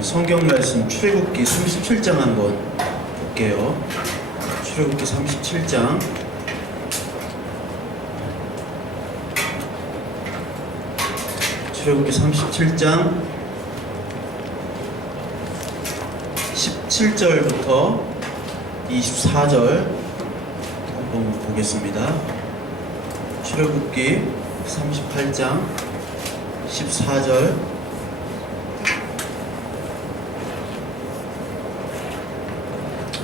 성경 말씀 출애굽기 37장 한번 볼게요. 출애굽기 37장. 출애굽기 37장 17절부터 24절 한번 보겠습니다. 출애굽기 38장 14절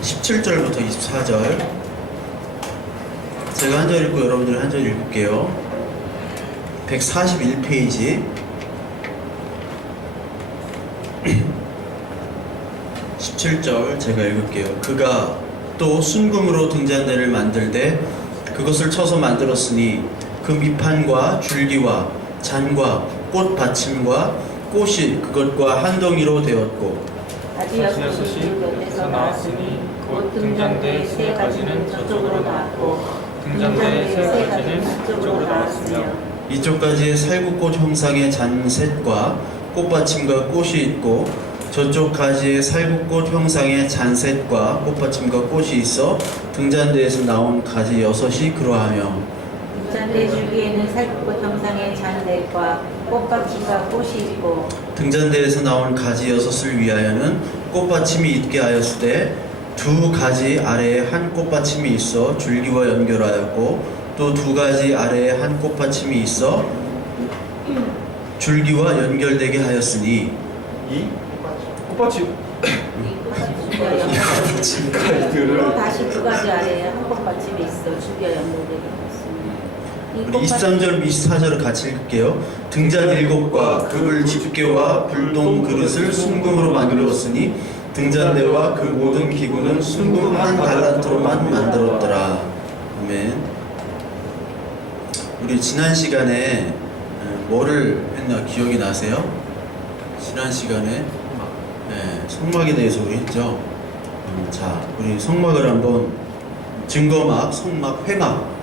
17절부터 24절 제가 한 절 읽고 여러분들이 한 절 읽을게요. 141페이지 17절 제가 읽을게요. 그가 또 순금으로 등잔대를 만들되 그것을 쳐서 만들었으니 그 밑판과 줄기와 잔과 꽃 받침과 꽃이 그것과 한 덩이로 되었고 아지 여섯이 곁에서 나왔으니 곧 등잔대 세 가지는 저쪽으로 나왔고 등잔대 세 가지는 저쪽으로 나왔으며 이쪽까지의 살구꽃 형상의 잔셋과 꽃받침과 꽃이 있고 저쪽 가지에 살구꽃 형상의 잔셋과 꽃받침과 꽃이 있어 등잔대에서 나온 가지 여섯이 그러하며 등잔대 줄기에는 살구꽃 형상의 잔대과 꽃받침과 꽃이 있고 등잔대에서 나온 가지 여섯을 위하여는 꽃받침이 있게 하였으되 두 가지 아래에 한 꽃받침이 있어 줄기와 연결하였고 또 두 가지 아래에 한 꽃받침이 있어 줄기와 연결되게 하였으니 이 꽃받침 또 다시 두 가지 아래에 한 꽃받침이 있어 줄기와 연결되게 하였으니 우리 23절, 24절을 같이 읽을게요. 등잔 일곱과 그물 집게와 불동 그릇을 순금으로 만들었으니 등잔대와 그 모든 기구는 순금 한 달란트로만 만들었더라. 아멘. 우리 지난 시간에 뭐를 했나 기억이 나세요? 지난 시간에 성막에 대해서 우리 했죠. 자, 우리 성막을 한번 증거막, 성막, 회막.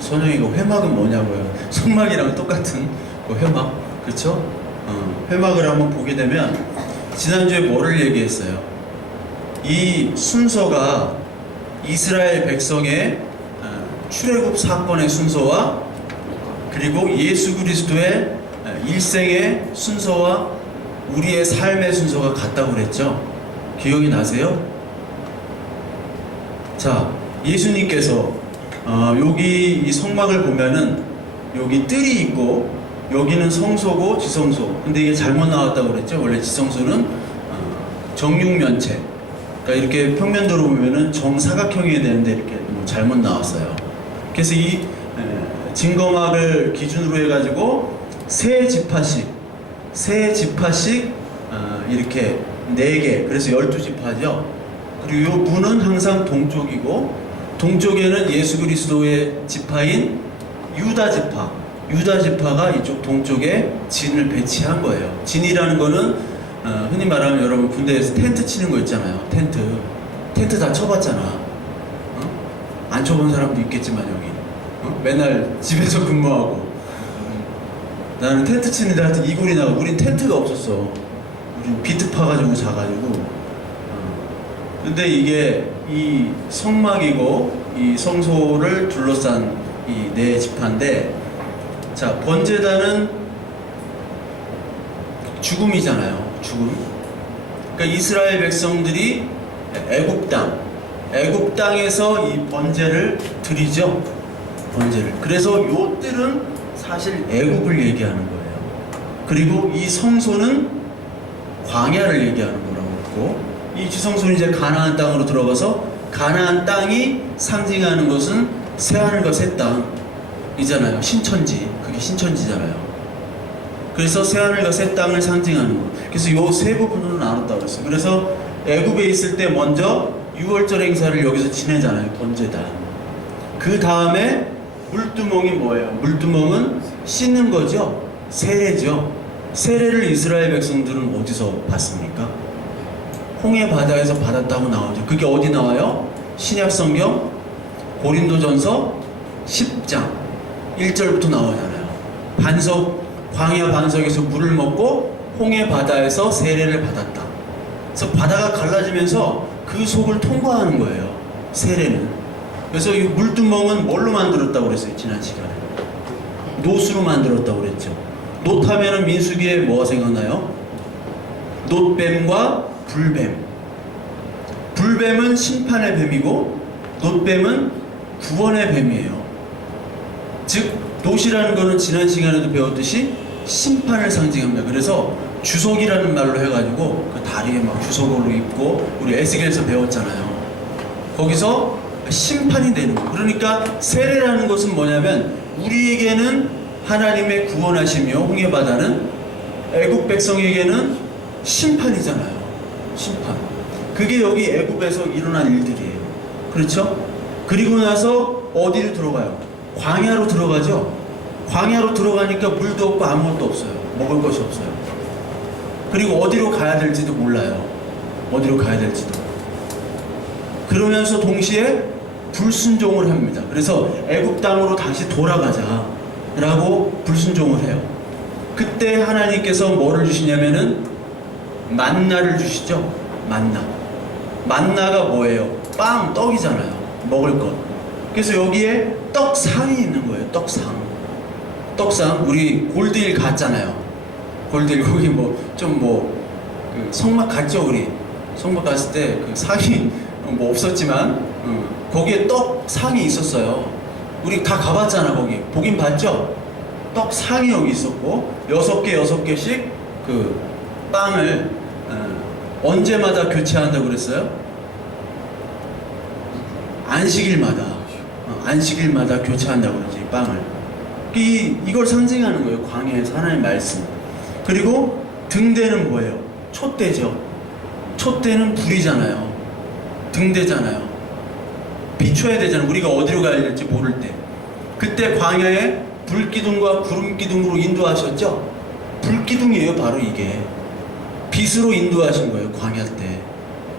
선영이가 회막은 뭐냐고요? 성막이랑 똑같은 그 회막, 그렇죠? 회막을 한번 보게 되면 지난주에 뭐를 얘기했어요? 이 순서가 이스라엘 백성의 출애굽 사건의 순서와 그리고 예수 그리스도의 일생의 순서와 우리의 삶의 순서가 같다고 그랬죠? 기억이 나세요? 자, 예수님께서 여기 이 성막을 보면은 여기 뜰이 있고 여기는 성소고 지성소. 근데 이게 잘못 나왔다고 그랬죠? 원래 지성소는 정육면체. 그러니까 이렇게 평면도로 보면은 정사각형이 되는데 이렇게 잘못 나왔어요. 그래서 이 증거막을 기준으로 해가지고 세 지파씩 이렇게 4개. 그래서 12지파죠. 그리고 이 문은 항상 동쪽이고 동쪽에는 예수 그리스도의 지파인 유다 지파가 이쪽 동쪽에 진을 배치한 거예요. 진이라는 거는 흔히 말하면 여러분 군대에서 텐트 치는 거 있잖아요. 텐트 다 쳐봤잖아. 안 쳐본 사람도 있겠지만 여기 맨날 집에서 근무하고 나는 텐트 치는데 하여튼 이골이 나고 우린 텐트가 없었어. 우린 비트 파가지고 자가지고 근데 이게 이 성막이고 이 성소를 둘러싼 이 4지파인데 자, 번제단은 죽음이잖아요. 죽음. 그러니까 이스라엘 백성들이 애굽 땅에서 이 번제를 드리죠. 번제를. 그래서 요 뜰은 사실 애굽을 얘기하는 거예요. 그리고 이 성소는 광야를 얘기하는 거라고 했고 이 지성소는 이제 가나안 땅으로 들어가서 가나안 땅이 상징하는 것은 새하늘과 새 땅이잖아요. 신천지. 그게 신천지잖아요. 그래서 새하늘과 새 땅을 상징하는 거. 그래서 요 세 부분으로 나눴다고 했어요. 그래서 애굽에 있을 때 먼저 6월절 행사를 여기서 지내잖아요. 번제단. 그 다음에 물두멍이 뭐예요? 물두멍은 씻는 거죠. 세례죠. 세례를 이스라엘 백성들은 어디서 받습니까? 홍해 바다에서 받았다고 나오죠. 그게 어디 나와요? 신약성경 고린도전서 10장 1절부터 나오잖아요. 광야 반석에서 물을 먹고 홍해 바다에서 세례를 받았다. 그래서 바다가 갈라지면서 그 속을 통과하는 거예요. 세례는. 그래서 이 물두멍은 뭘로 만들었다고 그랬어요? 지난 시간에 노수로 만들었다고 그랬죠. 노하면은 민수기에 뭐가 생각나요? 놋뱀과 불뱀. 불뱀은 심판의 뱀이고 놋뱀은 구원의 뱀이에요. 즉 놋이라는 거는 지난 시간에도 배웠듯이 심판을 상징합니다. 그래서 주석이라는 말로 해가지고 그 다리에 막 주석으로 입고 우리 에스겔에서 배웠잖아요. 거기서 심판이 되는 거예요. 그러니까 세례라는 것은 뭐냐면 우리에게는 하나님의 구원하시며 홍해바다는 애국 백성에게는 심판이잖아요. 심판. 그게 여기 애국에서 일어난 일들이에요. 그렇죠? 그리고 나서 어디로 들어가요? 광야로 들어가죠. 광야로 들어가니까 물도 없고 아무것도 없어요. 먹을 것이 없어요. 그리고 어디로 가야 될지도 몰라요. 어디로 가야 될지도. 그러면서 동시에 불순종을 합니다. 그래서 애국 땅으로 다시 돌아가자라고 불순종을 해요. 그때 하나님께서 뭐를 주시냐면은 만나를 주시죠. 만나. 만나가 뭐예요? 빵, 떡이잖아요. 먹을 것. 그래서 여기에 떡상이 있는 거예요. 떡상. 떡상. 우리 골드힐 갔잖아요. 골드힐 거기 그 성막 갔죠, 우리. 성막 갔을 때 그 상이 뭐 없었지만 거기에 떡상이 있었어요. 우리 다 가봤잖아. 거기 보긴 봤죠. 떡상이 여기 있었고 6개씩 그 빵을 언제마다 교체한다고 그랬어요? 안식일마다 교체한다고 그러지. 빵을. 이걸 상징하는 거예요. 광야에서 하나님의 말씀. 그리고 등대는 뭐예요? 촛대죠. 촛대는 불이잖아요. 등대잖아요. 비춰야 되잖아요. 우리가 어디로 가야 될지 모를 때. 그때 광야에 불기둥과 구름기둥으로 인도하셨죠? 불기둥이에요. 바로 이게. 빛으로 인도하신 거예요. 광야 때.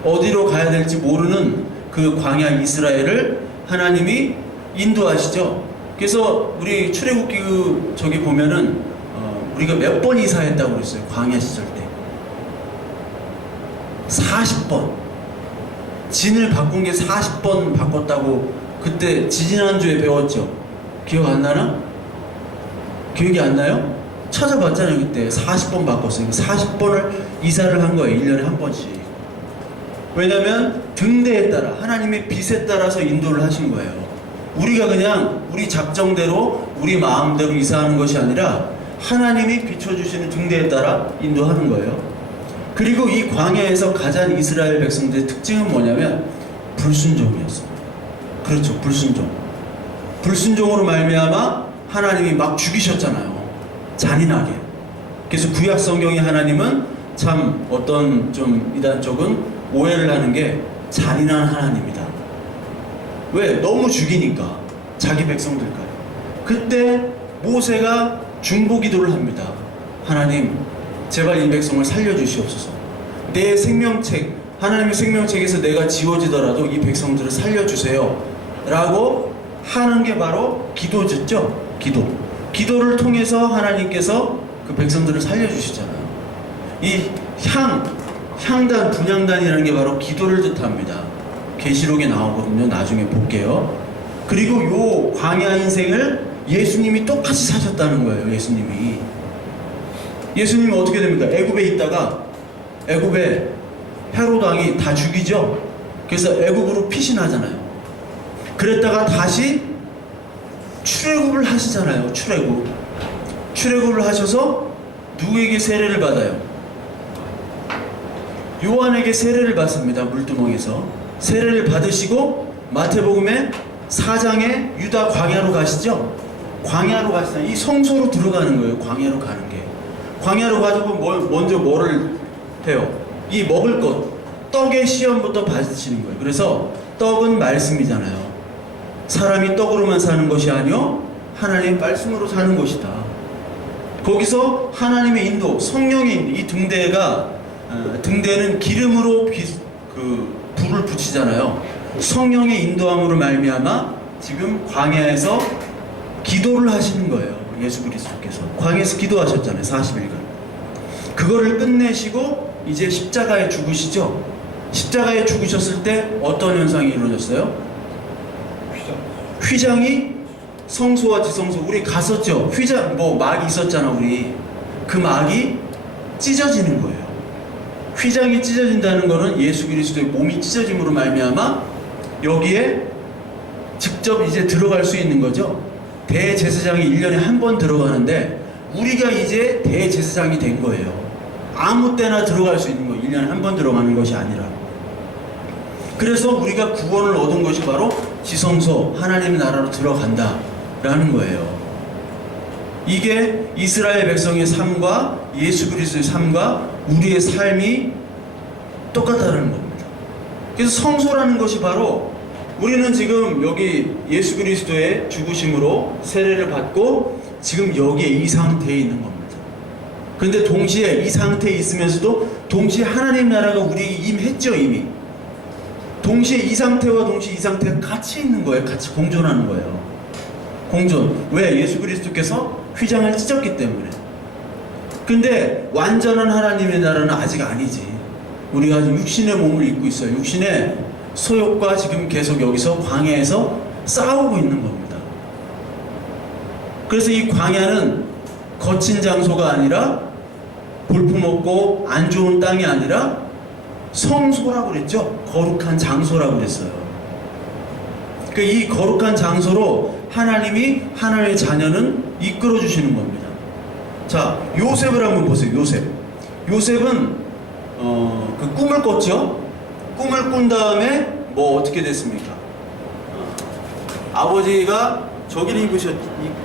어디로 가야 될지 모르는 그 광야 이스라엘을 하나님이 인도하시죠. 그래서 우리 출애굽기 저기 보면은 우리가 몇 번 이사했다고 그랬어요. 광야 시절 때 40번. 진을 바꾼 게 40번 바꿨다고 그때 지지난주에 배웠죠. 기억 안 나나? 기억이 안 나요? 찾아봤잖아요. 그때 40번 바꿨어요. 40번을 이사를 한 거예요. 1년에 한 번씩. 왜냐면 등대에 따라 하나님의 빛에 따라서 인도를 하신 거예요. 우리가 그냥 우리 작정대로 우리 마음대로 이사하는 것이 아니라 하나님이 비춰주시는 등대에 따라 인도하는 거예요. 그리고 이 광야에서 가장 이스라엘 백성들의 특징은 뭐냐면 불순종이었어요. 그렇죠. 불순종. 불순종으로 말미암아 하나님이 막 죽이셨잖아요. 잔인하게. 그래서 구약 성경의 하나님은 참 어떤 좀 이단 쪽은 오해를 하는 게 잔인한 하나님이다. 왜? 너무 죽이니까. 자기 백성들까지. 그때 모세가 중보기도를 합니다. 하나님, 제발 이 백성을 살려주시옵소서. 내 생명책, 하나님의 생명책에서 내가 지워지더라도 이 백성들을 살려주세요. 라고 하는 게 바로 기도죠. 기도. 기도를 통해서 하나님께서 그 백성들을 살려주시잖아요. 이 향단, 분향단이라는 게 바로 기도를 뜻합니다. 계시록에 나오거든요. 나중에 볼게요. 그리고 요 광야 인생을 예수님이 똑같이 사셨다는 거예요. 예수님은 어떻게 됩니까? 애굽에 있다가 애굽에 헤롯 왕이 다 죽이죠. 그래서 애굽으로 피신하잖아요. 그랬다가 다시 출애굽을 하시잖아요. 출애굽을 하셔서 누구에게 세례를 받아요? 요한에게 세례를 받습니다. 물두멍에서 세례를 받으시고 마태복음에 4장에 유다 광야로 가시죠. 광야로 가시잖아요. 이 성소로 들어가는 거예요. 광야로 가는 게. 광야로 가지고 먼저 뭐를 해요? 이 먹을 것, 떡의 시험부터 받으시는 거예요. 그래서 떡은 말씀이잖아요. 사람이 떡으로만 사는 것이 아니요 하나님의 말씀으로 사는 것이다. 거기서 하나님의 인도, 성령의 인도, 이 등대는 기름으로 불을 붙이잖아요. 성령의 인도함으로 말미암아 지금 광야에서 기도를 하시는 거예요. 예수 그리스도께서 광야에서 기도하셨잖아요. 40일간. 그거를 끝내시고 이제 십자가에 죽으시죠. 십자가에 죽으셨을 때 어떤 현상이 이루어졌어요? 휘장이 성소와 지성소, 우리 갔었죠. 휘장 뭐 막이 있었잖아. 우리 그 막이 찢어지는 거예요. 휘장이 찢어진다는 거는 예수 그리스도의 몸이 찢어짐으로 말미암아 여기에 직접 이제 들어갈 수 있는 거죠. 대제사장이 1년에 한 번 들어가는데 우리가 이제 대제사장이 된 거예요. 아무 때나 들어갈 수 있는 거예요. 1년에 한 번 들어가는 것이 아니라. 그래서 우리가 구원을 얻은 것이 바로 지성소, 하나님의 나라로 들어간다라는 거예요. 이게 이스라엘 백성의 삶과 예수 그리스도의 삶과 우리의 삶이 똑같다는 겁니다. 그래서 성소라는 것이 바로 우리는 지금 여기 예수 그리스도의 죽으심으로 세례를 받고 지금 여기에 이 상태에 있는 겁니다. 그런데 동시에 이 상태에 있으면서도 동시에 하나님 나라가 우리에게 임했죠. 이미 동시에 이 상태와 동시에 이 상태가 같이 있는 거예요. 같이 공존하는 거예요. 공존. 왜? 예수 그리스도께서 휘장을 찢었기 때문에. 근데 완전한 하나님의 나라는 아직 아니지. 우리가 아직 육신의 몸을 입고 있어요. 육신의 소욕과 지금 계속 여기서 광야에서 싸우고 있는 겁니다. 그래서 이 광야는 거친 장소가 아니라 볼품없고 안 좋은 땅이 아니라 성소라고 그랬죠. 거룩한 장소라고 그랬어요. 이 거룩한 장소로 하나님이 하나님의 자녀는 이끌어 주시는 겁니다. 자, 요셉을 한번 보세요. 요셉은 그 꿈을 꿨죠. 꿈을 꾼 다음에 뭐 어떻게 됐습니까? 아버지가 저기를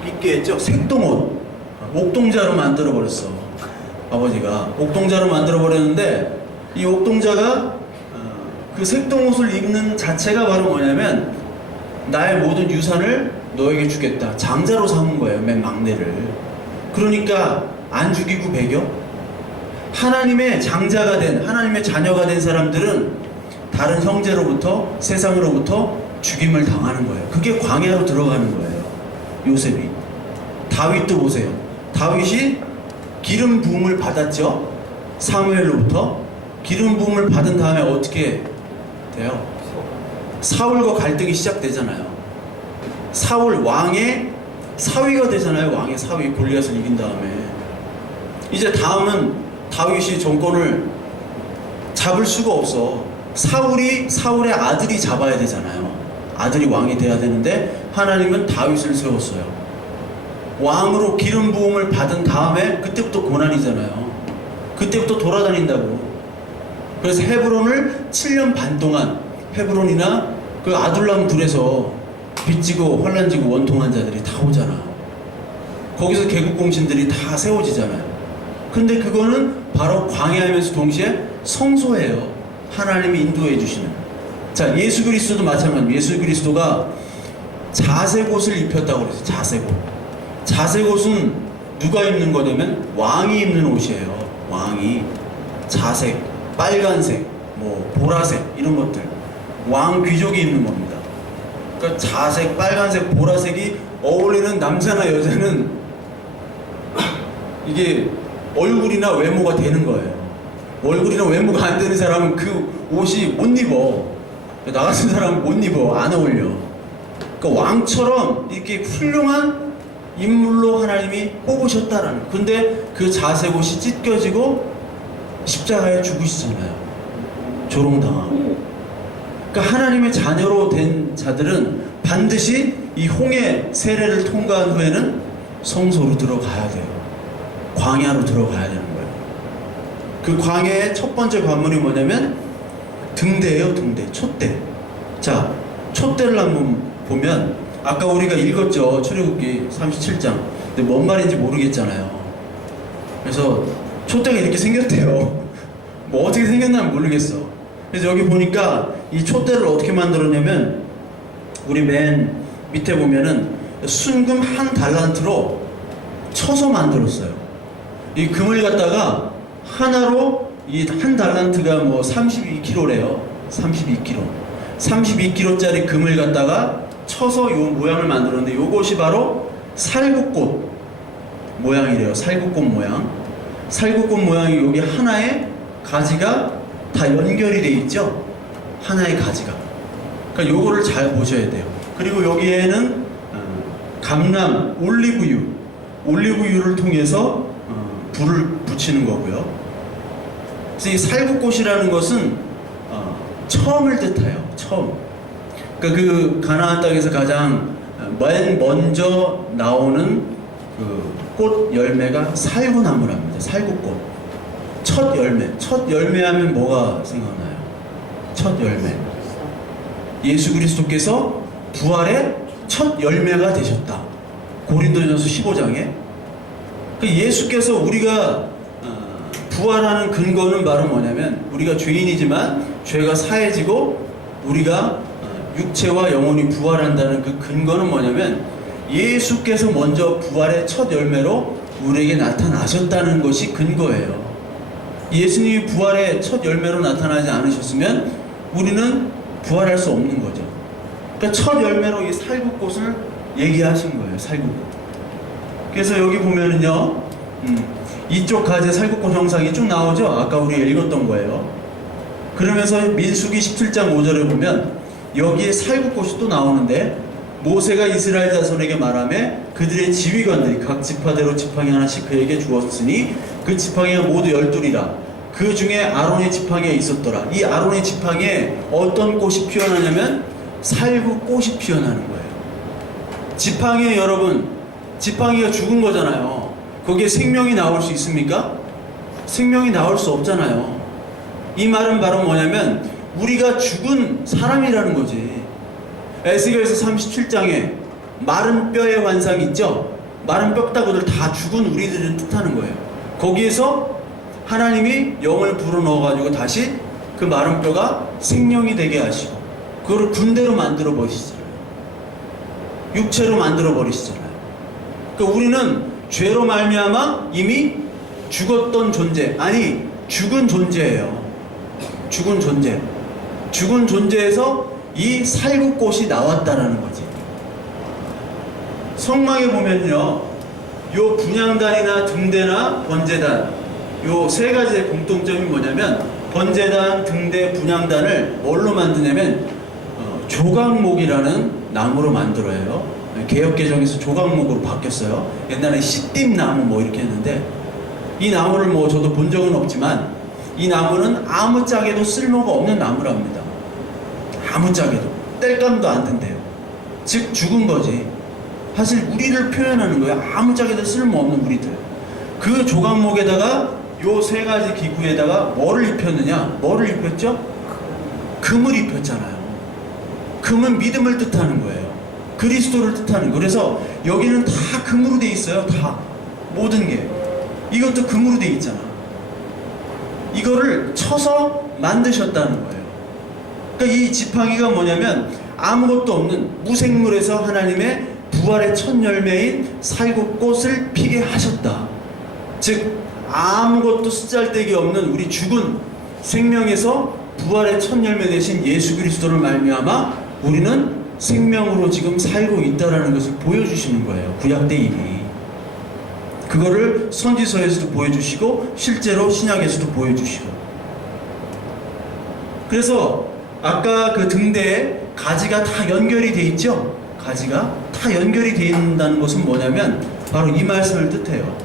입게 했죠. 색동옷, 옥동자로 만들어 버렸어. 아버지가 옥동자로 만들어 버렸는데 이 옥동자가 그 색동옷을 입는 자체가 바로 뭐냐면 나의 모든 유산을 너에게 주겠다. 장자로 삼은 거예요. 맨 막내를. 그러니까 안 죽이고 배겨? 하나님의 장자가 된, 하나님의 자녀가 된 사람들은 다른 형제로부터, 세상으로부터 죽임을 당하는 거예요. 그게 광야로 들어가는 거예요. 요셉이. 다윗도 보세요. 다윗이 기름 부음을 받았죠. 사무엘로부터. 기름 부음을 받은 다음에 어떻게 돼요? 사울과 갈등이 시작되잖아요. 사울 왕의 사위가 되잖아요. 왕의 사위. 골리앗을 이긴 다음에 이제 다음은 다윗이 정권을 잡을 수가 없어. 사울의 아들이 잡아야 되잖아요. 아들이 왕이 돼야 되는데 하나님은 다윗을 세웠어요. 왕으로 기름 부음을 받은 다음에 그때부터 고난이잖아요. 그때부터 돌아다닌다고. 그래서 헤브론을 7년 반 동안 헤브론이나 그 아둘람 둘에서 빚지고 환란지고 원통한 자들이 다 오잖아. 거기서 개국공신들이 다 세워지잖아요. 근데 그거는 바로 광야하면서 동시에 성소예요. 하나님이 인도해 주시는. 자, 예수 그리스도도 마찬가지입니다. 예수 그리스도가 자색옷을 입혔다고 그랬어요. 자색옷. 자색옷은 누가 입는 거냐면 왕이 입는 옷이에요. 왕이. 자색, 빨간색, 뭐 보라색 이런 것들 왕 귀족이 입는 겁니다. 그러니까 자색, 빨간색, 보라색이 어울리는 남자나 여자는 이게 얼굴이나 외모가 되는 거예요. 얼굴이나 외모가 안 되는 사람은 그 옷이 못 입어. 나 같은 사람은 못 입어. 안 어울려. 그러니까 왕처럼 이렇게 훌륭한 인물로 하나님이 뽑으셨다라는. 근데 그 자색옷이 찢겨지고 십자가에 죽으시잖아요. 조롱당하고. 그러니까 하나님의 자녀로 된 자들은 반드시 이 홍해 세례를 통과한 후에는 성소로 들어가야 돼요. 광야로 들어가야 되는 거예요. 그 광야의 첫 번째 관문이 뭐냐면 등대예요. 등대. 촛대. 자, 촛대를 한번 보면 아까 우리가 읽었죠. 출애굽기 37장. 근데 뭔 말인지 모르겠잖아요. 그래서 촛대가 이렇게 생겼대요. 뭐 어떻게 생겼나는 모르겠어. 그래서 여기 보니까 이 촛대를 어떻게 만들었냐면 우리 맨 밑에 보면은 순금 한 달란트로 쳐서 만들었어요. 이 금을 갖다가 하나로 이 한 달란트가 뭐 32kg래요. 32kg. 32kg짜리 금을 갖다가 쳐서 요 모양을 만들었는데 요것이 바로 살구꽃 모양이래요. 살구꽃 모양. 살구꽃 모양이 여기 하나의 가지가 다 연결이 돼 있죠. 하나의 가지가. 그러니까 요거를 잘 보셔야 돼요. 그리고 여기에는 감람, 올리브유를 통해서 불을 붙이는 거고요. 그래서 이 살구꽃이라는 것은 처음을 뜻해요. 처음. 그러니까 그 가나안 땅에서 가장 맨 먼저 나오는 그 꽃 열매가 살구나무랍니다. 살구꽃. 첫 열매 하면 뭐가 생각나요? 첫 열매. 예수 그리스도께서 부활의 첫 열매가 되셨다. 고린도전서 15장에. 예수께서 우리가 부활하는 근거는 바로 뭐냐면, 우리가 죄인이지만 죄가 사해지고 우리가 육체와 영혼이 부활한다는 그 근거는 뭐냐면, 예수께서 먼저 부활의 첫 열매로 우리에게 나타나셨다는 것이 근거예요. 예수님이 부활의 첫 열매로 나타나지 않으셨으면 우리는 부활할 수 없는 거죠. 그러니까 첫 열매로 이 살구꽃을 얘기하신 거예요. 살구꽃. 그래서 여기 보면은요, 이쪽 가지에 살구꽃 형상이 쭉 나오죠. 아까 우리 읽었던 거예요. 그러면서 민수기 17장 5절에 보면 여기에 살구꽃이 또 나오는데, 모세가 이스라엘 자손에게 말하며 그들의 지휘관들이 각 지파대로 지팡이 하나씩 그에게 주었으니 그 지팡이가 모두 12이라. 그 중에 아론의 지팡이가 있었더라. 이 아론의 지팡이에 어떤 꽃이 피어나냐면 살구꽃이 피어나는 거예요. 지팡이에, 여러분, 지팡이가 죽은 거잖아요. 거기에 생명이 나올 수 있습니까? 생명이 나올 수 없잖아요. 이 말은 바로 뭐냐면 우리가 죽은 사람이라는 거지. 에스겔서 37장에 마른 뼈의 환상 있죠? 마른 뼈다구들 다 죽은 우리들을 뜻하는 거예요. 거기에서 하나님이 영을 불어넣어가지고 다시 그 마른 뼈가 생명이 되게 하시고, 그거를 군대로 만들어 버리시잖아요. 육체로 만들어 버리시잖아요. 그러니까 우리는 죄로 말미암아 이미 죽었던 존재, 아니 죽은 존재예요. 죽은 존재. 죽은 존재에서 이 살구꽃이 나왔다라는 거지. 성막에 보면요, 요 분향단이나 등대나 번제단, 요 세 가지의 공통점이 뭐냐면, 번제단, 등대, 분향단을 뭘로 만드냐면 조각목이라는 나무로 만들어요. 개역개정에서 조각목으로 바뀌었어요. 옛날에 씨띠나무 뭐 이렇게 했는데, 이 나무를 뭐 저도 본 적은 없지만 이 나무는 아무짝에도 쓸모가 없는 나무랍니다. 아무짝에도 뗄감도 안 된대요. 즉 죽은 거지. 사실 우리를 표현하는 거예요. 아무짝에도 쓸모없는 우리들. 그 조각목에다가 요 세 가지 기구에다가 뭐를 입혔느냐? 뭐를 입혔죠? 금을 입혔잖아요. 금은 믿음을 뜻하는 거예요. 그리스도를 뜻하는 거예요. 그래서 여기는 다 금으로 돼 있어요. 다. 모든 게. 이것도 금으로 돼 있잖아. 이거를 쳐서 만드셨다는 거예요. 그러니까 이 지팡이가 뭐냐면 아무것도 없는 무생물에서 하나님의 부활의 첫 열매인 살구꽃을 피게 하셨다. 즉 아무것도 쓰잘데기 없는 우리 죽은 생명에서 부활의 첫 열매 되신 예수 그리스도를 말미암아 우리는 생명으로 지금 살고 있다라는 것을 보여주시는 거예요. 구약 때 이미. 그거를 선지서에서도 보여주시고 실제로 신약에서도 보여주시고. 그래서 아까 그 등대에 가지가 다 연결이 돼 있죠? 가지가 다 연결이 돼 있다는 것은 뭐냐면 바로 이 말씀을 뜻해요.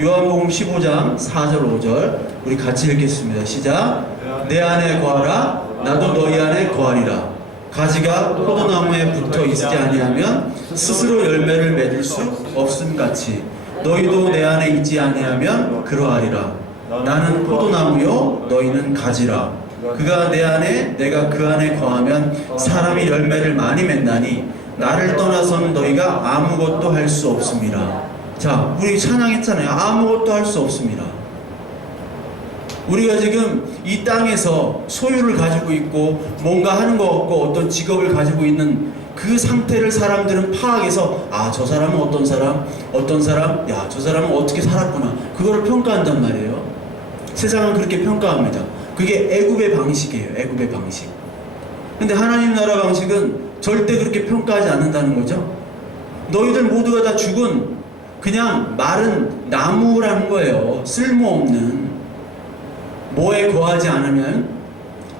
요한복음 15장 4절 5절 우리 같이 읽겠습니다. 시작. 내 안에 거하라 나도 너희 안에 거하리라. 가지가 포도나무에 붙어 있지 아니하면 스스로 열매를 맺을 수 없음같이 너희도 내 안에 있지 아니하면 그러하리라. 나는 포도나무요 너희는 가지라. 그가 내 안에 내가 그 안에 거하면 사람이 열매를 많이 맺나니 나를 떠나서는 너희가 아무것도 할 수 없습니다. 자, 우리 찬양했잖아요. 아무것도 할 수 없습니다. 우리가 지금 이 땅에서 소유를 가지고 있고 뭔가 하는 것 같고 어떤 직업을 가지고 있는 그 상태를 사람들은 파악해서 아, 저 사람은 어떤 사람, 야, 저 사람은 어떻게 살았구나. 그거를 평가한단 말이에요. 세상은 그렇게 평가합니다. 그게 애굽의 방식이에요. 애굽의 방식. 근데 하나님 나라 방식은 절대 그렇게 평가하지 않는다는 거죠. 너희들 모두가 다 죽은 그냥 마른 나무라는 거예요. 쓸모없는. 뭐에 거하지 않으면,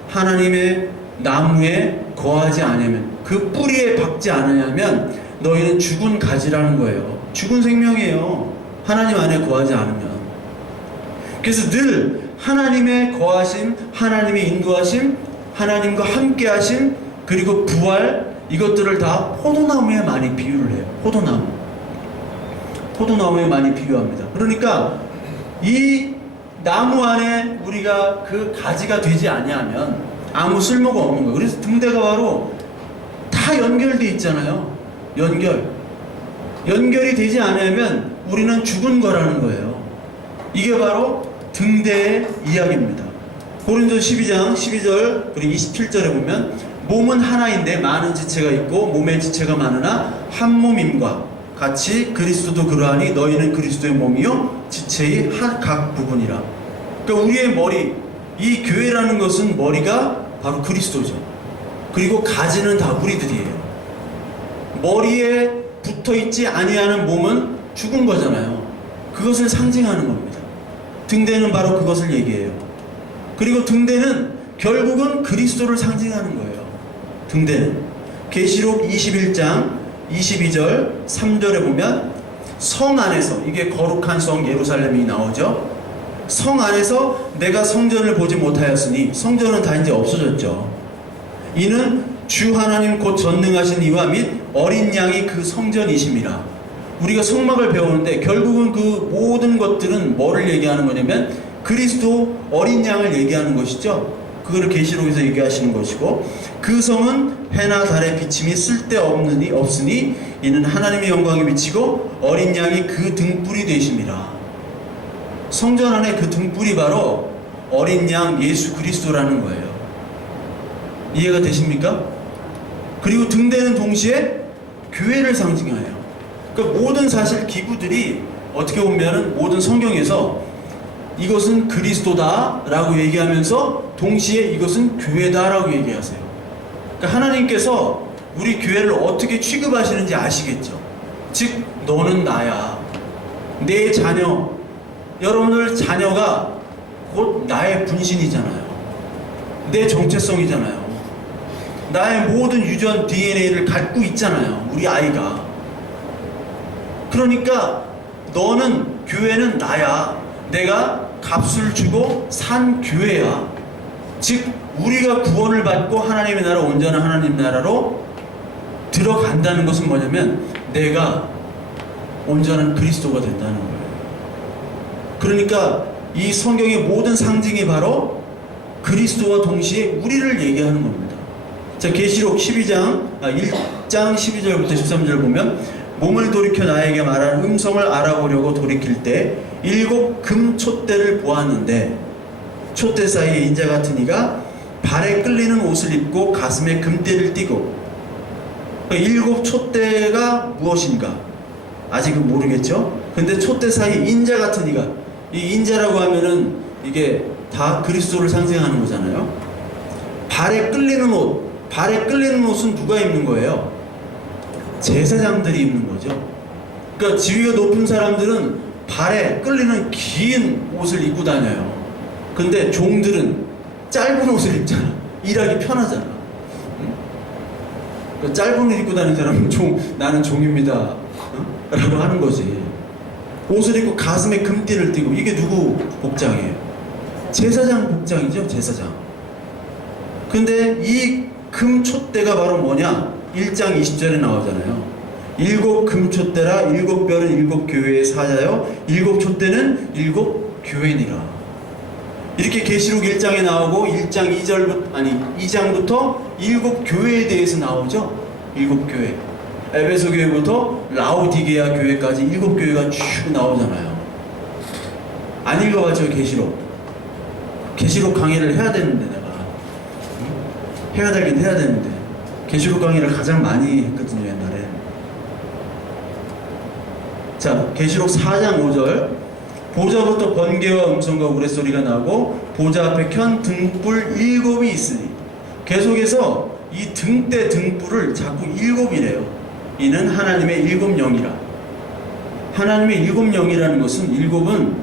하나님의 나무에 거하지 않으면, 그 뿌리에 박지 않으냐면 너희는 죽은 가지라는 거예요. 죽은 생명이에요. 하나님 안에 거하지 않으면. 그래서 늘 하나님의 거하심, 하나님의 인도하심, 하나님과 함께 하심, 그리고 부활, 이것들을 다 포도나무에 많이 비유를 해요. 포도나무에 많이 비유합니다. 그러니까 이 나무 안에 우리가 그 가지가 되지 아니하면 아무 쓸모가 없는 거예요. 그래서 등대가 바로 다 연결되어 있잖아요. 연결이 되지 않으면 우리는 죽은 거라는 거예요. 이게 바로 등대의 이야기입니다. 고린도 12장 12절 그리고 27절에 보면 몸은 하나인데 많은 지체가 있고 몸의 지체가 많으나 한 몸임과 같이 그리스도도 그러하니 너희는 그리스도의 몸이요 지체의 각 부분이라. 그러니까 우리의 머리, 이 교회라는 것은 머리가 바로 그리스도죠. 그리고 가지는 다 우리들이에요. 머리에 붙어있지 아니하는 몸은 죽은 거잖아요. 그것을 상징하는 겁니다. 등대는 바로 그것을 얘기해요. 그리고 등대는 결국은 그리스도를 상징하는 거예요. 등대는 계시록 21장 22절 3절에 보면 성 안에서, 이게 거룩한 성 예루살렘이 나오죠. 성 안에서 내가 성전을 보지 못하였으니, 성전은 다 이제 없어졌죠. 이는 주 하나님 곧 전능하신 이와 및 어린 양이 그 성전이심이라. 우리가 성막을 배우는데 결국은 그 모든 것들은 뭐를 얘기하는 거냐면 그리스도 어린 양을 얘기하는 것이죠. 그거를 계시록에서 얘기하시는 것이고, 그 성은 해나 달의 비침이 쓸데없으니 이는 하나님의 영광이 비치고 어린 양이 그 등불이 되심이라. 성전 안에 그 등불이 바로 어린 양 예수 그리스도라는 거예요. 이해가 되십니까? 그리고 등대는 동시에 교회를 상징해요. 그러니까 모든 사실 기구들이 어떻게 보면은 모든 성경에서 이것은 그리스도다 라고 얘기하면서 동시에 이것은 교회다 라고 얘기하세요. 그러니까 하나님께서 우리 교회를 어떻게 취급하시는지 아시겠죠? 즉 너는 나야, 내 자녀, 여러분들 자녀가 곧 나의 분신이잖아요. 내 정체성이잖아요. 나의 모든 유전 DNA를 갖고 있잖아요. 우리 아이가. 그러니까 너는, 교회는 나야. 내가 값을 주고 산 교회야. 즉 우리가 구원을 받고 하나님의 나라, 온전한 하나님 나라로 들어간다는 것은 뭐냐면 내가 온전한 그리스도가 된다는 거예요. 그러니까 이 성경의 모든 상징이 바로 그리스도와 동시에 우리를 얘기하는 겁니다. 자, 계시록 1장 12절부터 13절 보면 몸을 돌이켜 나에게 말한 음성을 알아보려고 돌이킬 때 7 금 촛대를 보았는데 촛대 사이에 인자 같은 이가 발에 끌리는 옷을 입고 가슴에 금띠를 띠고. 7 촛대가 무엇인가 아직은 모르겠죠. 근데 촛대 사이에 인자 같은 이가, 이 인자라고 하면은 이게 다 그리스도를 상징하는 거잖아요. 발에 끌리는 옷, 발에 끌리는 옷은 누가 입는 거예요? 제사장들이 입는 거죠. 그러니까 지위가 높은 사람들은 발에 끌리는 긴 옷을 입고 다녀요. 근데 종들은 짧은 옷을 입잖아. 일하기 편하잖아. 그러니까 짧은 옷 입고 다니는 사람은 나는 종입니다 라고 하는 거지. 옷을 입고 가슴에 금띠를 띠고, 이게 누구 복장이에요? 제사장 복장이죠. 제사장. 근데 이 금촛대가 바로 뭐냐? 1장 20절에 나오잖아요. 7 금촛대라 7별은 7 교회의 사자요 7 촛대는 7 교회니라. 이렇게 계시록 1장에 나오고 1장 2장부터 7 교회에 대해서 나오죠. 7 교회. 에베소 교회부터 라오디게아 교회까지 7 교회가 쭉 나오잖아요. 안 읽어봤죠? 계시록 강의를 해야 되는데, 내가 해야 되긴 해야 되는데 계시록 강의를 가장 많이 했거든요, 옛날에. 자, 계시록 4장 5절. 보좌부터 번개와 음성과 우레소리가 나고 보좌 앞에 켠 등불 7이 있으니. 계속해서 이 등대 등불을 자꾸 7이래요. 이는 하나님의 7 영이라. 하나님의 일곱 영이라는 것은 일곱은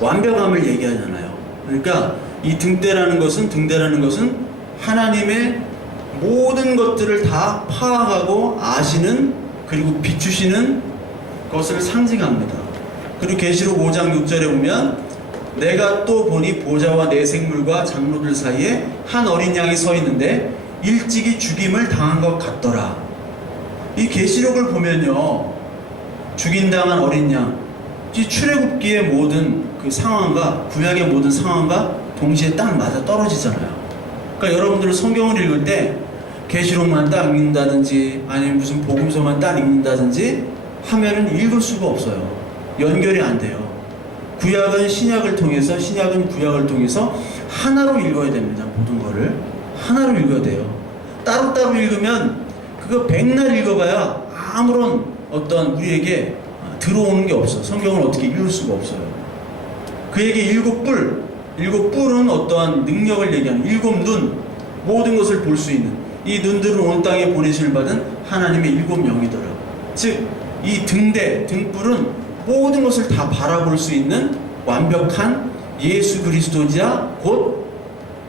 완벽함을 얘기하잖아요. 그러니까 이 등대라는 것은 하나님의 모든 것들을 다 파악하고 아시는 그리고 비추시는 것을 상징합니다. 그리고 계시록 5장 6절에 보면 내가 또 보니 보좌와 네 생물과 장로들 사이에 한 어린 양이 서 있는데 일찍이 죽임을 당한 것 같더라. 이 계시록을 보면요, 죽임당한 어린 양, 이 출애굽기의 모든 그 상황과 구약의 모든 상황과 동시에 딱 맞아 떨어지잖아요. 그러니까 여러분들은 성경을 읽을 때 계시록만 딱 읽는다든지 아니면 무슨 복음서만 딱 읽는다든지 하면은 읽을 수가 없어요. 연결이 안 돼요. 구약은 신약을 통해서, 신약은 구약을 통해서 하나로 읽어야 됩니다. 모든 거를 하나로 읽어야 돼요. 따로따로 읽으면 그거 백날 읽어봐야 아무런 어떤 우리에게 들어오는 게 없어. 성경을 어떻게 읽을 수가 없어요. 그에게 일곱 뿔은 어떠한 능력을 얘기하는 일곱 눈, 모든 것을 볼 수 있는 이 눈들은 온 땅에 보내심을 받은 하나님의 일곱 영이더라. 즉, 이 등불은 모든 것을 다 바라볼 수 있는 완벽한 예수 그리스도자 곧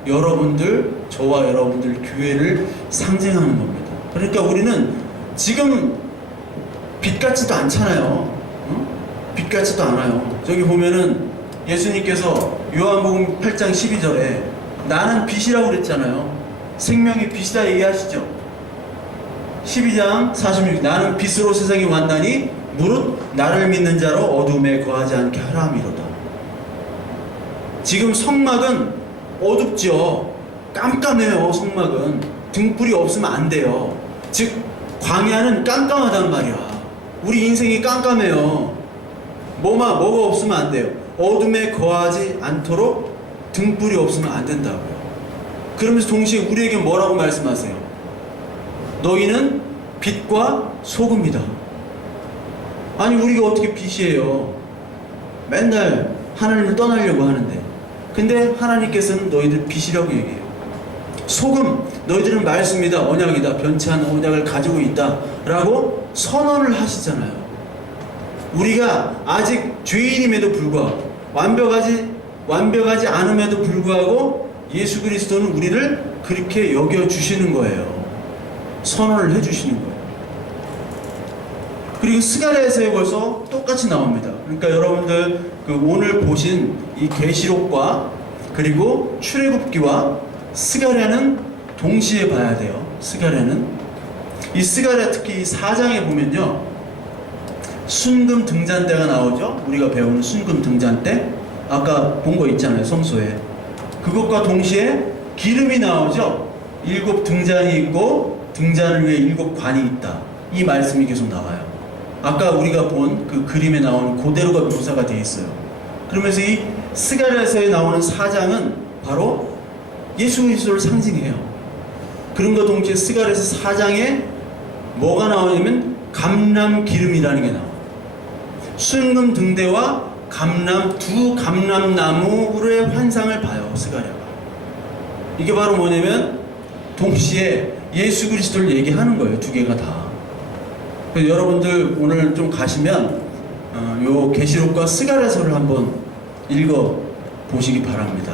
여러분들, 저와 여러분들 교회를 상징하는 겁니다. 그러니까 우리는 지금 빛 같지도 않잖아요. 빛 같지도 않아요. 저기 보면은 예수님께서 요한복음 8장 12절에 나는 빛이라고 그랬잖아요. 생명의 빛이다 얘기하시죠. 12장 46 나는 빛으로 세상에 왔나니 무릇 나를 믿는 자로 어둠에 거하지 않게 하라 함이로다. 지금 성막은 어둡죠. 깜깜해요. 성막은 등불이 없으면 안 돼요. 즉 광야는 깜깜하단 말이야. 우리 인생이 깜깜해요. 뭐가 없으면 안 돼요. 어둠에 거하지 않도록 등불이 없으면 안 된다고요. 그러면서 동시에 우리에게 뭐라고 말씀하세요? 너희는 빛과 소금이다. 아니 우리가 어떻게 빛이에요? 맨날 하나님을 떠나려고 하는데, 근데 하나님께서는 너희들 빛이라고 얘기해요. 소금, 너희들은 말씀이다, 언약이다, 변치 않는 언약을 가지고 있다 라고 선언을 하시잖아요. 우리가 아직 죄인임에도 불구하고 완벽하지 않음에도 불구하고 예수 그리스도는 우리를 그렇게 여겨주시는 거예요. 선언을 해주시는 거예요. 그리고 스가랴에서 벌써 똑같이 나옵니다. 그러니까 여러분들 그 오늘 보신 이 계시록과 그리고 출애굽기와 스가랴는 동시에 봐야 돼요. 스가랴는 이 스가랴 특히 이 4장에 보면요, 순금 등잔대가 나오죠. 우리가 배우는 순금 등잔대, 아까 본 거 있잖아요, 성소에. 그것과 동시에 기름이 나오죠. 7 등잔이 있고 등잔을 위해 7 관이 있다. 이 말씀이 계속 나와요. 아까 우리가 본 그 그림에 나오는 그대로가 묘사가 되어 있어요. 그러면서 이 스가랴서에 나오는 4장은 바로 예수 그리스도를 상징해요. 그런 것 동시에 스가랴서 4장에 뭐가 나오냐면 감람 기름이라는 게 나와요. 순금 등대와 두 감람나무의 환상을 봐요, 스가랴가. 이게 바로 뭐냐면 동시에 예수 그리스도를 얘기하는 거예요, 두 개가 다. 그래서 여러분들 오늘 좀 가시면 요 계시록과 스가랴서를 한번 읽어 보시기 바랍니다.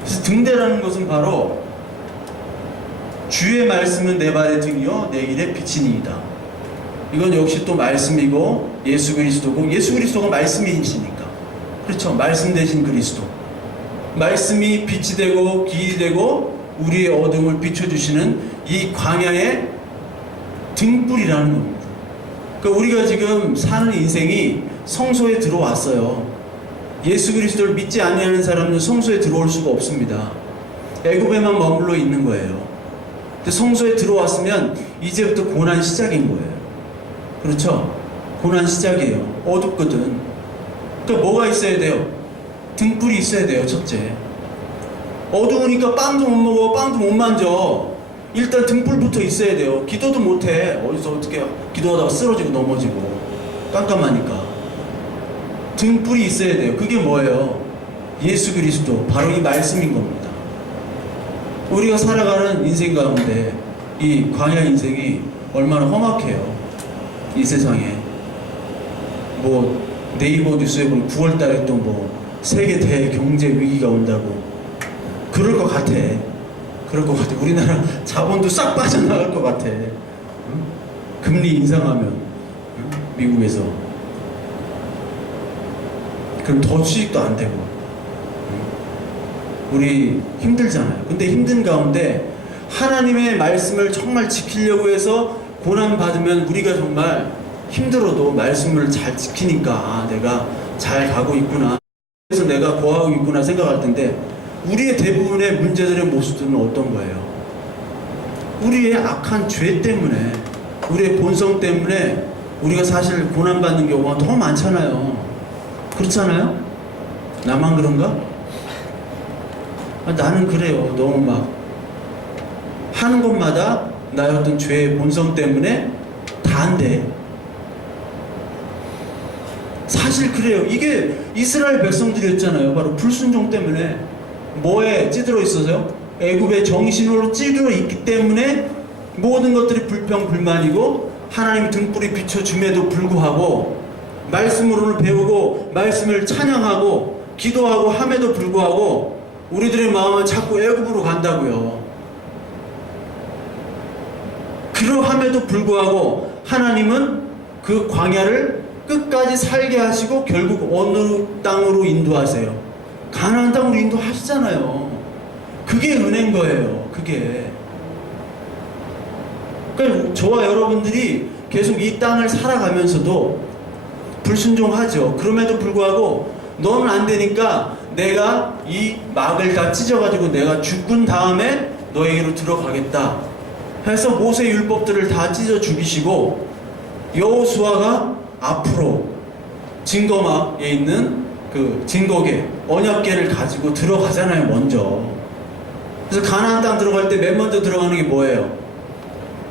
그래서 등대라는 것은 바로 주의 말씀은 내 발의 등이요 내 길의 빛이니이다. 이건 역시 또 말씀이고 예수 그리스도고, 예수 그리스도가 말씀이시니까, 그렇죠? 말씀 대신 그리스도, 말씀이 빛이 되고 길이 되고 우리의 어둠을 비춰주시는 이 광야의 등불이라는 겁니다. 그러니까 우리가 지금 사는 인생이 성소에 들어왔어요. 예수 그리스도를 믿지 아니하는 사람은 성소에 들어올 수가 없습니다. 애굽에만 머물러 있는 거예요. 근데 성소에 들어왔으면 이제부터 고난 시작인 거예요. 그렇죠? 고난 시작이에요. 어둡거든. 그러니까 뭐가 있어야 돼요? 등불이 있어야 돼요. 첫째, 어두우니까 빵도 못 먹어, 빵도 못 만져. 일단 등불부터 있어야 돼요. 기도도 못해. 어디서 어떻게 기도하다가 쓰러지고 넘어지고 깜깜하니까. 등불이 있어야 돼요. 그게 뭐예요? 예수 그리스도, 바로 이 말씀인 겁니다. 우리가 살아가는 인생 가운데 이 광야 인생이 얼마나 험악해요. 이 세상에 뭐 네이버 뉴스에 보면 9월 달에 또 뭐 세계 대경제 위기가 온다고 그럴 것 같아. 그럴 것 같아. 우리나라 자본도 싹 빠져나갈 것 같아. 응? 금리 인상하면 응? 미국에서 그럼 더 취직도 안 되고 응? 우리 힘들잖아요. 근데 힘든 가운데 하나님의 말씀을 정말 지키려고 해서 고난 받으면 우리가 정말 힘들어도 말씀을 잘 지키니까 아, 내가 잘 가고 있구나. 그래서 내가 고하고 있구나 생각할 텐데 우리의 대부분의 문제들의 모습들은 어떤 거예요? 우리의 악한 죄 때문에 우리의 본성 때문에 우리가 사실 고난받는 경우가 더 많잖아요. 그렇잖아요? 나만 그런가? 아, 나는 그래요. 너무 막 하는 것마다 나의 어떤 죄의 본성 때문에 다 안 돼. 사실 그래요. 이게 이스라엘 백성들이었잖아요. 바로 불순종 때문에 뭐에 찌들어 있어서요? 애굽의 정신으로 찌들어 있기 때문에 모든 것들이 불평불만이고 하나님 등불이 비춰줌에도 불구하고 말씀으로는 배우고 말씀을 찬양하고 기도하고 함에도 불구하고 우리들의 마음은 자꾸 애굽으로 간다고요. 그러함에도 불구하고 하나님은 그 광야를 끝까지 살게 하시고 결국 어느 땅으로 인도하세요? 가나안 땅으로 인도하시잖아요. 그게 은혜인 거예요. 그게. 그러니까 저와 여러분들이 계속 이 땅을 살아가면서도 불순종하죠. 그럼에도 불구하고 너는 안 되니까 내가 이 막을 다 찢어가지고 내가 죽은 다음에 너에게로 들어가겠다 해서 모세 율법들을 다 찢어 죽이시고 여호수아가 앞으로 증거막에 있는 그 증거계 언약궤를 가지고 들어가잖아요. 먼저. 그래서 가나안 땅 들어갈 때 맨 먼저 들어가는 게 뭐예요?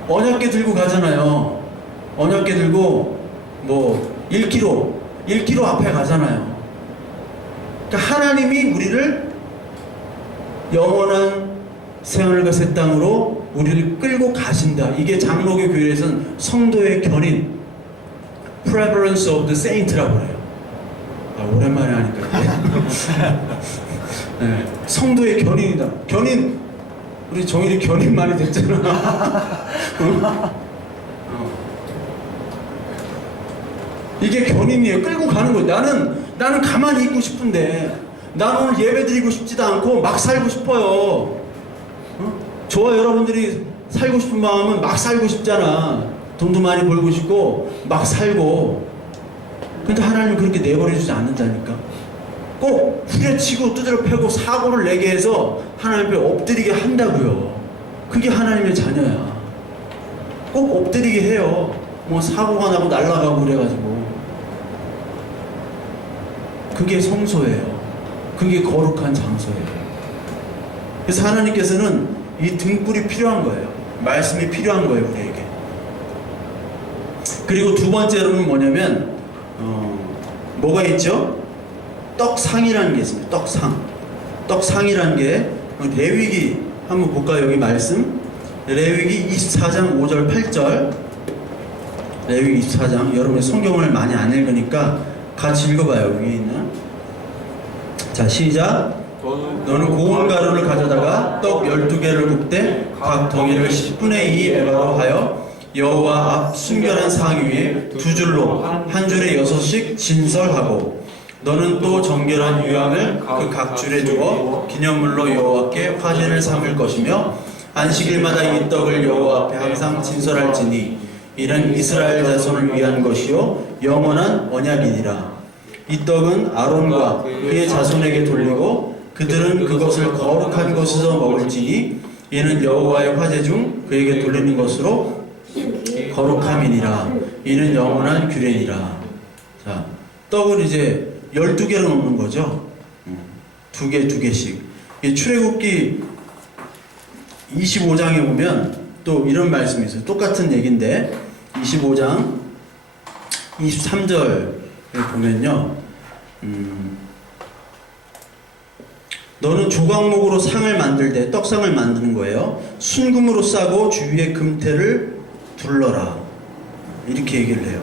언약궤 들고 가잖아요. 언약궤 들고 뭐 1km 앞에 가잖아요. 그러니까 하나님이 우리를 영원한 새하늘과 새 땅으로 우리를 끌고 가신다. 이게 장로교 교회에서는 성도의 견인, prevalence of the saint라고 해요. 아, 오랜만에 하니까. 네, 성도의 견인이다. 견인, 우리 정일이 견인 많이 됐잖아. 이게 견인이에요. 끌고 가는 거예요. 나는 가만히 있고 싶은데, 나는 오늘 예배 드리고 싶지도 않고 막 살고 싶어요. 저와 여러분들이 살고 싶은 마음은 막 살고 싶잖아. 돈도 많이 벌고 싶고 막 살고. 근데 하나님은 그렇게 내버려주지 않는다니까. 꼭 후려치고 두드려 패고 사고를 내게 해서 하나님 앞에 엎드리게 한다고요. 그게 하나님의 자녀야. 꼭 엎드리게 해요. 뭐 사고가 나고 날아가고 그래가지고. 그게 성소예요. 그게 거룩한 장소예요. 그래서 하나님께서는 이 등불이 필요한 거예요. 말씀이 필요한 거예요, 우리에게. 그리고 두 번째로는 뭐냐면 뭐가 있죠? 떡상이라는 게 있습니다. 떡상이라는 게 레위기 한번 볼까요? 여기 말씀 레위기 24장 5절 8절. 레위기 24장. 여러분이 성경을 많이 안 읽으니까 같이 읽어봐요. 위에 있는. 자, 시작. 너는 고운 가루를 가져다가 떡 12개를 굽되 각 덩이를 10분의 2 에바로 하여 여호와 앞 순결한 상 위에 두 줄로 한 줄에 6씩 진설하고 너는 또 정결한 유향을 그 각 줄에 두어 기념물로 여호와께 화제를 삼을 것이며 안식일마다 이 떡을 여호와 앞에 항상 진설할지니 이는 이스라엘 자손을 위한 것이요 영원한 언약이니라. 이 떡은 아론과 그의 자손에게 돌리고 그들은 그것을 거룩한 곳에서 먹을지니 이는 여호와의 화제 중 그에게 돌리는 것으로 거룩함이니라. 이는 영원한 규례니라. 자, 떡을 이제 12개로 놓는 거죠. 두 개씩. 출애굽기 25장에 보면 또 이런 말씀이 있어요. 똑같은 얘기인데 25장 23절에 보면요. 너는 조각목으로 상을 만들 때 떡상을 만드는 거예요. 순금으로 싸고 주위에 금태를 둘러라. 이렇게 얘기를 해요.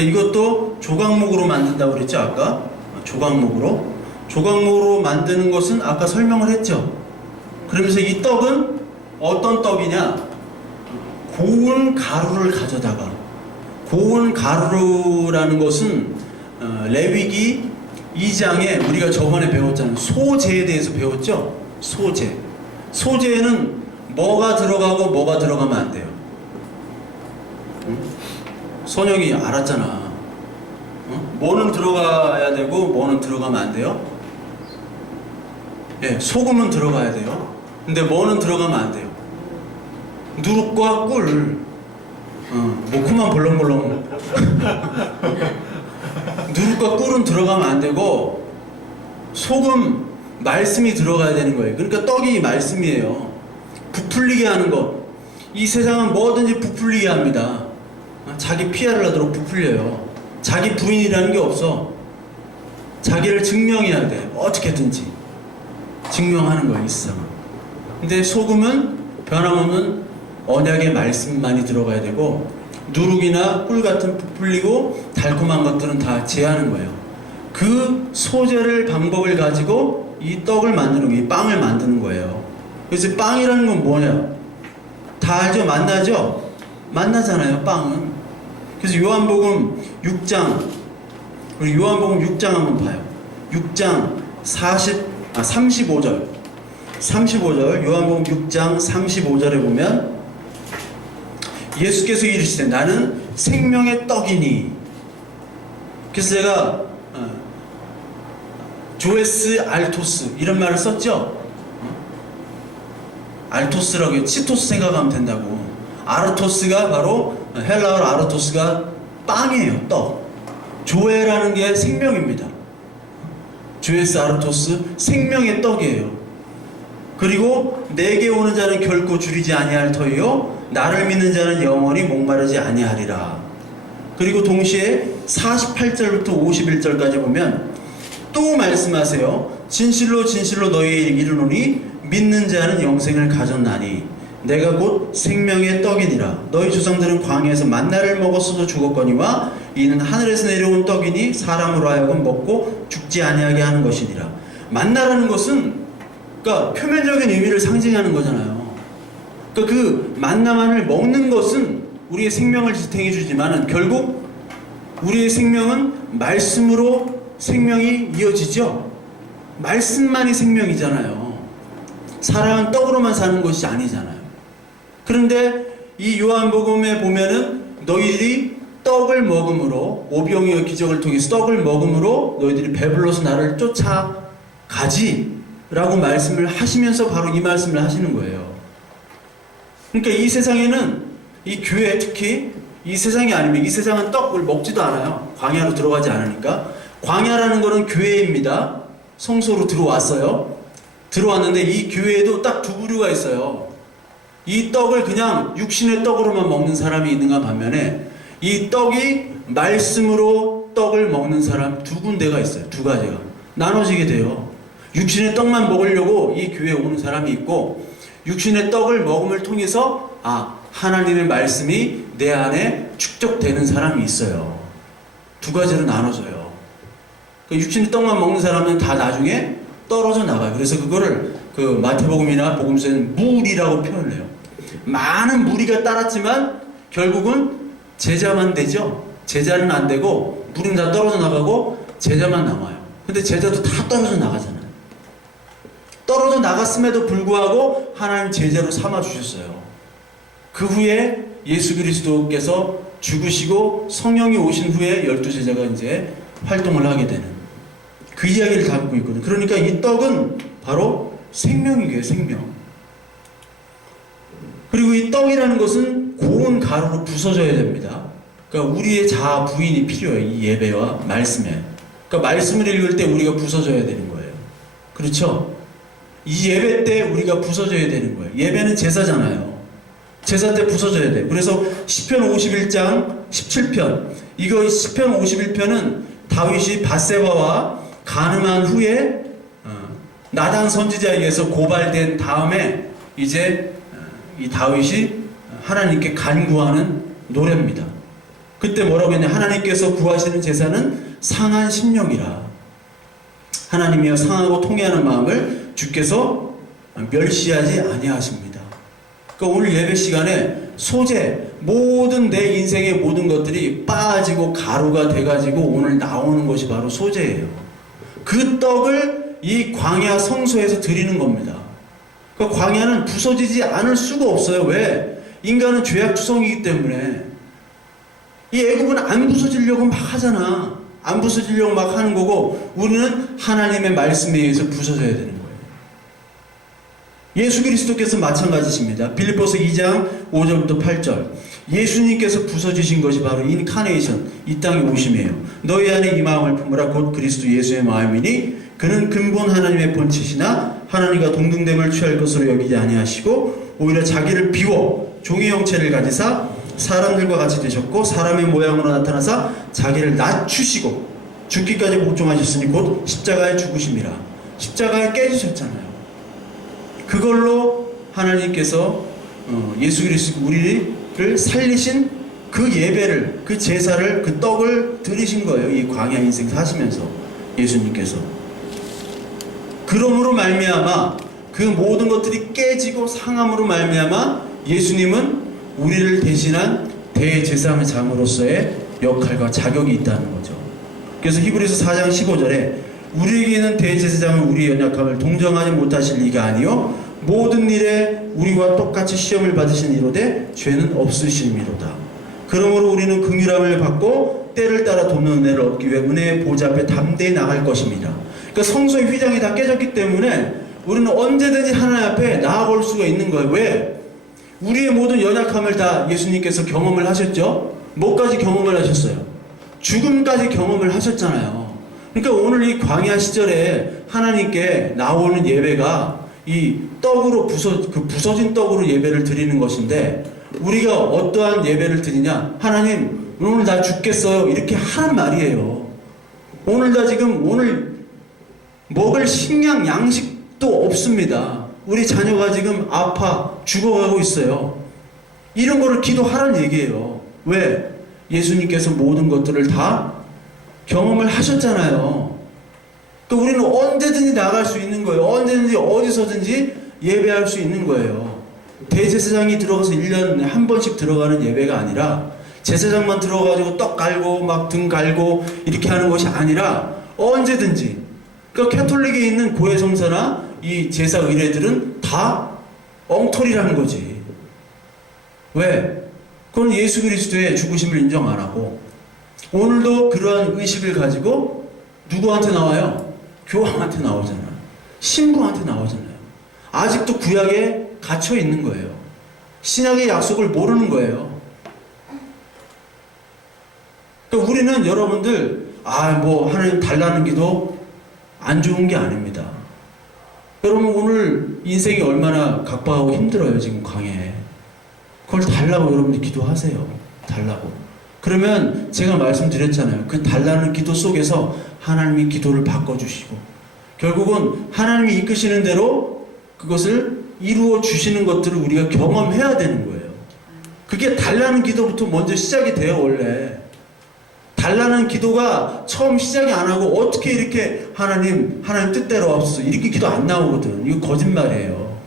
이것도 조각목으로 만든다고 그랬죠, 아까? 조각목으로. 조각목으로 만드는 것은 아까 설명을 했죠. 그러면서 이 떡은 어떤 떡이냐? 고운 가루를 가져다가, 고운 가루라는 것은 레위기 2장에 우리가 저번에 배웠잖아요. 소제에 대해서 배웠죠? 소제. 소제에는 뭐가 들어가고 뭐가 들어가면 안 돼요. 응? 선영이 알았잖아. 뭐는 들어가야 되고 뭐는 들어가면 안 돼요? 예, 소금은 들어가야 돼요. 근데 뭐는 들어가면 안 돼요? 누룩과 꿀. 코만 벌렁벌렁. 누룩과 꿀은 들어가면 안 되고 소금, 말씀이 들어가야 되는 거예요. 그러니까 떡이 말씀이에요. 부풀리게 하는 것. 이 세상은 뭐든지 부풀리게 합니다. 자기 피해를 하도록 부풀려요. 자기 부인이라는 게 없어. 자기를 증명해야 돼. 어떻게든지 증명하는 거예요, 이 세상은. 근데 소금은 변함없는 언약의 말씀만이 들어가야 되고, 누룩이나 꿀 같은 부풀리고 달콤한 것들은 다 제하는 거예요. 그 소재를 방법을 가지고 이 떡을 만드는 게, 이 빵을 만드는 거예요. 그래서 빵이라는 건 뭐냐? 다 알죠? 만나죠? 만나잖아요, 빵은. 그래서 요한복음 6장, 우리 요한복음 6장 한번 봐요. 6장 35절. 35절, 요한복음 6장 35절에 보면 예수께서 이르시되 나는 생명의 떡이니. 그래서 제가 조에스 알토스 이런 말을 썼죠. 알토스라고 해요. 치토스 생각하면 된다고. 아르토스가 바로, 헬라어로 아르토스가 빵이에요, 떡. 조에라는 게 생명입니다. 조에스 아르토스, 생명의 떡이에요. 그리고 내게 오는 자는 결코 줄이지 아니할 터이요 나를 믿는 자는 영원히 목마르지 아니하리라. 그리고 동시에 48절부터 51절까지 보면 또 말씀하세요. 진실로 진실로 너희에게 이르노니 믿는 자는 영생을 가졌나니 내가 곧 생명의 떡이니라. 너희 조상들은 광야에서 만나를 먹었어도 죽었거니와 이는 하늘에서 내려온 떡이니 사람으로 하여금 먹고 죽지 아니하게 하는 것이니라. 만나라는 것은 그러니까 표면적인 의미를 상징하는 거잖아요. 그러니까 그 만나만을 먹는 것은 우리의 생명을 지탱해 주지만은 결국 우리의 생명은 말씀으로 생명이 이어지죠. 말씀만이 생명이잖아요. 사람은 떡으로만 사는 것이 아니잖아요. 그런데 이 요한복음에 보면은 너희들이 떡을 먹음으로, 오병이어 기적을 통해서 떡을 먹음으로 너희들이 배불러서 나를 쫓아가지 라고 말씀을 하시면서 바로 이 말씀을 하시는 거예요. 그러니까 이 세상에는, 이 교회 특히 이 세상이 아니면, 이 세상은 떡을 먹지도 않아요. 광야로 들어가지 않으니까. 광야라는 거는 교회입니다. 성소로 들어왔어요. 들어왔는데 이 교회에도 딱 두 부류가 있어요. 이 떡을 그냥 육신의 떡으로만 먹는 사람이 있는가 반면에 이 떡이 말씀으로 떡을 먹는 사람 두 군데가 있어요. 두 가지가 나눠지게 돼요. 육신의 떡만 먹으려고 이 교회에 오는 사람이 있고, 육신의 떡을 먹음을 통해서 하나님의 말씀이 내 안에 축적되는 사람이 있어요. 두 가지로 나눠져요. 그 육신의 떡만 먹는 사람은 다 나중에 떨어져 나가요. 그래서 그거를 그 마태복음이나 복음서에는 물이라고 표현을 해요. 많은 무리가 따랐지만 결국은 제자만 되죠. 제자는 안 되고 무리는 다 떨어져 나가고 제자만 남아요. 근데 제자도 다 떨어져 나가잖아요. 떨어져 나갔음에도 불구하고 하나님 제자로 삼아 주셨어요. 그 후에 예수 그리스도께서 죽으시고 성령이 오신 후에 12제자가 이제 활동을 하게 되는 그 이야기를 담고 있거든요. 그러니까 이 떡은 바로 생명이에요, 생명. 그리고 이 떡이라는 것은 고운 가루로 부서져야 됩니다. 그러니까 우리의 자아 부인이 필요해요, 이 예배와 말씀에. 그러니까 말씀을 읽을 때 우리가 부서져야 되는 거예요. 그렇죠? 이 예배 때 우리가 부서져야 되는 거예요. 예배는 제사잖아요. 제사 때 부서져야 돼요. 그래서 시편 51장 17편, 이거 시편 51편은 다윗이 밧세바와 간음한 후에 나단 선지자에 의해서 고발된 다음에 이제 이 다윗이 하나님께 간구하는 노래입니다. 그때 뭐라고 했냐? 하나님께서 구하시는 제사는 상한 심령이라. 하나님이여 상하고 통회하는 마음을 주께서 멸시하지 아니하십니다. 그러니까 오늘 예배 시간에 소재, 모든 내 인생의 모든 것들이 빠지고 가루가 돼가지고 오늘 나오는 것이 바로 소재예요. 그 떡을 이 광야 성소에서 드리는 겁니다. 그러니까 광야는 부서지지 않을 수가 없어요. 왜? 인간은 죄악투성이기 때문에. 이 애굽은 안 부서지려고 막 하잖아. 안 부서지려고 막 하는 거고, 우리는 하나님의 말씀에 의해서 부서져야 되는 거예요. 예수 그리스도께서 마찬가지십니다. 빌립보서 2장 5절부터 8절. 예수님께서 부서지신 것이 바로 인카네이션, 이 땅에 오심이에요. 너희 안에 이 마음을 품으라. 곧 그리스도 예수의 마음이니 그는 근본 하나님의 본체시나 하나님과 동등됨을 취할 것으로 여기지 아니하시고 오히려 자기를 비워 종의 형체를 가지사 사람들과 같이 되셨고 사람의 모양으로 나타나사 자기를 낮추시고 죽기까지 복종하셨으니 곧 십자가에 죽으심이라. 십자가에 깨지셨잖아요. 그걸로 하나님께서 예수 그리스도 우리를 살리신 그 예배를, 그 제사를, 그 떡을 드리신 거예요. 이 광야 인생 사시면서 예수님께서. 그러므로 말미암아 그 모든 것들이 깨지고 상함으로 말미암아 예수님은 우리를 대신한 대제사장으로서의 역할과 자격이 있다는 거죠. 그래서 히브리서 4장 15절에 우리에게 있는 대제사장은 우리의 연약함을 동정하지 못하실 리가 아니요 모든 일에 우리와 똑같이 시험을 받으신 이로되 죄는 없으심이로다. 그러므로 우리는 긍휼함을 받고 때를 따라 돕는 은혜를 얻기 위해 은혜의 보좌 앞에 담대히 나갈 것입니다. 그러니까 성소의 휘장이 다 깨졌기 때문에 우리는 언제든지 하나님 앞에 나아갈 수가 있는 거예요. 왜? 우리의 모든 연약함을 다 예수님께서 경험을 하셨죠? 뭐까지 경험을 하셨어요? 죽음까지 경험을 하셨잖아요. 그러니까 오늘 이 광야 시절에 하나님께 나오는 예배가 이 떡으로 부서진 떡으로 예배를 드리는 것인데, 우리가 어떠한 예배를 드리냐? 하나님, 오늘 나 죽겠어요. 이렇게 하는 말이에요. 오늘 나 지금 오늘 먹을 식량, 양식도 없습니다. 우리 자녀가 지금 아파 죽어가고 있어요. 이런 거를 기도하라는 얘기예요. 왜? 예수님께서 모든 것들을 다 경험을 하셨잖아요. 그러니까 우리는 언제든지 나갈 수 있는 거예요. 언제든지 어디서든지 예배할 수 있는 거예요. 대제사장이 들어가서 1년에 한 번씩 들어가는 예배가 아니라, 제사장만 들어가지고 떡 갈고 막 등 갈고 이렇게 하는 것이 아니라 언제든지. 그러니까 캐톨릭에 있는 고해성사나 이 제사 의례들은 다 엉터리라는 거지. 왜? 그건 예수 그리스도의 죽으심을 인정 안 하고, 오늘도 그러한 의식을 가지고 누구한테 나와요? 교황한테 나오잖아요. 신부한테 나오잖아요. 아직도 구약에 갇혀 있는 거예요. 신약의 약속을 모르는 거예요. 그러니까 우리는 여러분들 뭐 하나님 달라는 기도 안 좋은 게 아닙니다. 여러분 오늘 인생이 얼마나 각박하고 힘들어요. 지금 광야에. 그걸 달라고 여러분들 기도하세요. 달라고. 그러면 제가 말씀드렸잖아요. 그 달라는 기도 속에서 하나님이 기도를 바꿔주시고 결국은 하나님이 이끄시는 대로 그것을 이루어 주시는 것들을 우리가 경험해야 되는 거예요. 그게 달라는 기도부터 먼저 시작이 돼요. 원래 달라는 기도가 처음 시작이 안 하고 어떻게 이렇게 하나님 뜻대로 없어 이렇게 기도 안 나오거든. 이거 거짓말이에요.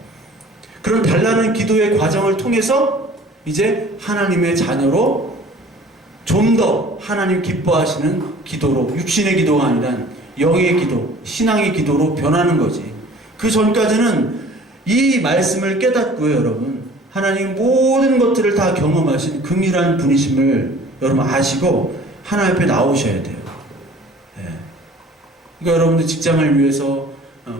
그런 달라는 기도의 과정을 통해서 이제 하나님의 자녀로 좀 더 하나님 기뻐하시는 기도로, 육신의 기도가 아니라 영의 기도, 신앙의 기도로 변하는 거지. 그 전까지는 이 말씀을 깨닫고요, 여러분. 하나님 모든 것들을 다 경험하신 긍휼한 분이심을 여러분 아시고 하나님 앞에 나오셔야 돼요. 네. 그러니까 여러분들 직장을 위해서,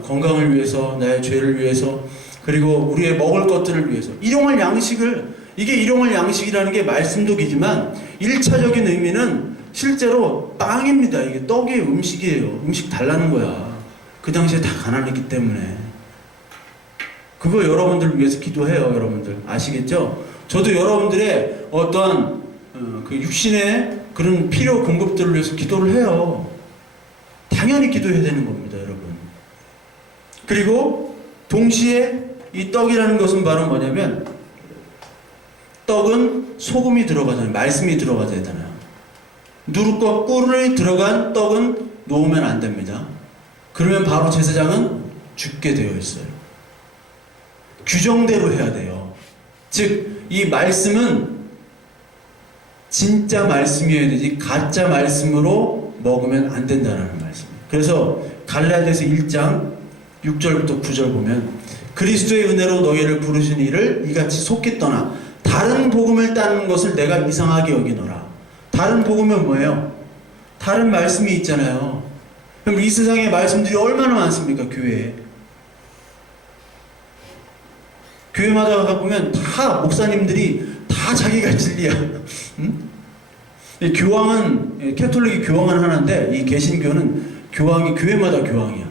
건강을 위해서, 나의 죄를 위해서, 그리고 우리의 먹을 것들을 위해서 일용할 양식을, 이게 일용할 양식이라는 게 말씀독이지만 1차적인 의미는 실제로 빵입니다. 이게 떡의 음식이에요. 음식 달라는 거야. 그 당시에 다 가난했기 때문에. 그거 여러분들 위해서 기도해요. 여러분들 아시겠죠? 저도 여러분들의 어떠한 그 육신의 그런 필요 공급들을 위해서 기도를 해요. 당연히 기도해야 되는 겁니다. 여러분. 그리고 동시에 이 떡이라는 것은 바로 뭐냐면, 떡은 소금이 들어가잖아요. 말씀이 들어가야 되잖아요. 누룩과 꿀이 들어간 떡은 놓으면 안 됩니다. 그러면 바로 제사장은 죽게 되어 있어요. 규정대로 해야 돼요. 즉, 이 말씀은 진짜 말씀이어야 되지 가짜 말씀으로 먹으면 안 된다는 말씀이에요. 그래서 갈라디아서 1장 6절부터 9절 보면 그리스도의 은혜로 너희를 부르신 이를 이같이 속히 떠나 다른 복음을 따르는 것을 내가 이상하게 여기노라. 다른 복음은 뭐예요? 다른 말씀이 있잖아요. 그럼 이 세상에 말씀들이 얼마나 많습니까? 교회마다 가보면 다 목사님들이 다 자기가 진리야. 응? 이 교황은 캐톨릭이 교황은 하나인데 이 개신교는 교황이 교회마다 교황이야.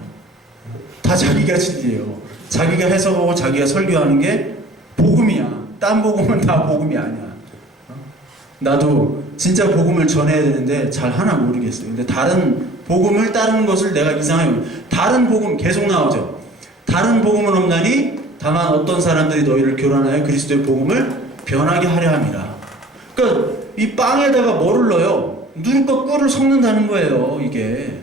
다 자기가 진리예요. 자기가 해석하고 자기가 설교하는 게 복음이야. 딴 복음은 다 복음이 아니야. 나도 진짜 복음을 전해야 되는데 잘 하나 모르겠어요. 근데 다른 복음을 따르는 것을 내가 이상하게 다른 복음 계속 나오죠. 다른 복음은 없나니 다만 어떤 사람들이 너희를 교란하여 그리스도의 복음을 변하게 하려 함이라. 그러니까 이 빵에다가 뭐를 넣어요? 누룩과 꿀을 섞는다는 거예요. 이게